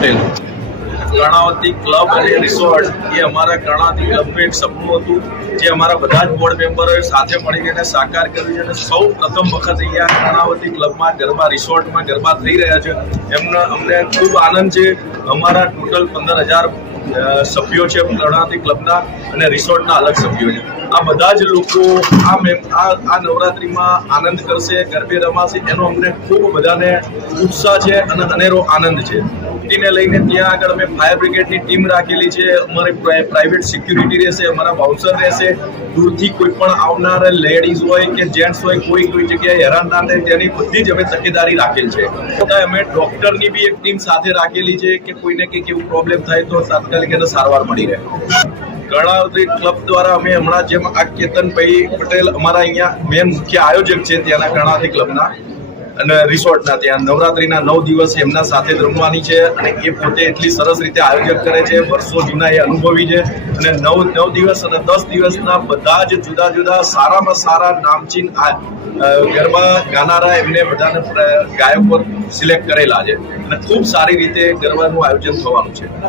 Patel Karnavati club અને resort એ અમારા કર્ણાવતી ક્લબનું એક સપનું હતું જે અમારા બધા જ બોર્ડ મેમ્બરોએ સાથે મળીને એને સાકાર કર્યું છે અને સૌ પ્રથમ વખત અહીંયા કર્ણાવતી ક્લબમાં ગરબા રિસોર્ટમાં ગરબા થઈ રહ્યા છે એમને અમને ખૂબ આનંદ છે અમારા ટોટલ પંદર હજાર સભ્યો છે કર્ણાવતી ક્લબના અને રિસોર્ટના અલગ સભ્યો છે આ બધા જ લોકો આ મેમ આ આ નવરાત્રિમાં આનંદ કરશે ગરબે રમાશે એનો અમને ખૂબ બધાને ઉત્સાહ છે અને અનેરો આનંદ છે સેફટીને લઈને ત્યાં આગળ અમે ફાયર બ્રિગેડની ટીમ રાખેલી છે અમારે પ્રાઇવેટ સિક્યુરિટી રહેશે અમારા બાઉન્સર રહેશે દૂરથી કોઈ પણ આવનાર લેડીઝ હોય કે જેન્ટ્સ હોય કોઈ કોઈ જગ્યાએ હેરાન ના થાય તેની બધી જ અમે તકેદારી રાખેલ છે અમે ડૉક્ટરની બી એક ટીમ સાથે રાખેલી છે કે કોઈને કંઈક એવું પ્રોબ્લેમ થાય તો તાત્કાલિક એને સારવાર મળી રહે ગણાવતી ક્લબ દ્વારા અમે હમણાં જેમ આ કેતનભાઈ પટેલ અમારા અહીંયા મેન મુખ્ય આયોજક છે ત્યાંના ગણાવતી ક્લબના અને રિસોર્ટના ત્યાં નવરાત્રિના નવ દિવસ એમના સાથે જ રમવાની છે અને એ પોતે એટલી સરસ રીતે આયોજન કરે છે વર્ષો જૂના એ અનુભવી છે અને નવ નવ દિવસ અને દસ દિવસના બધા જ જુદા જુદા સારામાં સારા નામચીન ગરબા ગાનારા એમને બધાને ગાયકો સિલેક્ટ કરેલા છે અને ખૂબ સારી રીતે ગરબાનું આયોજન થવાનું છે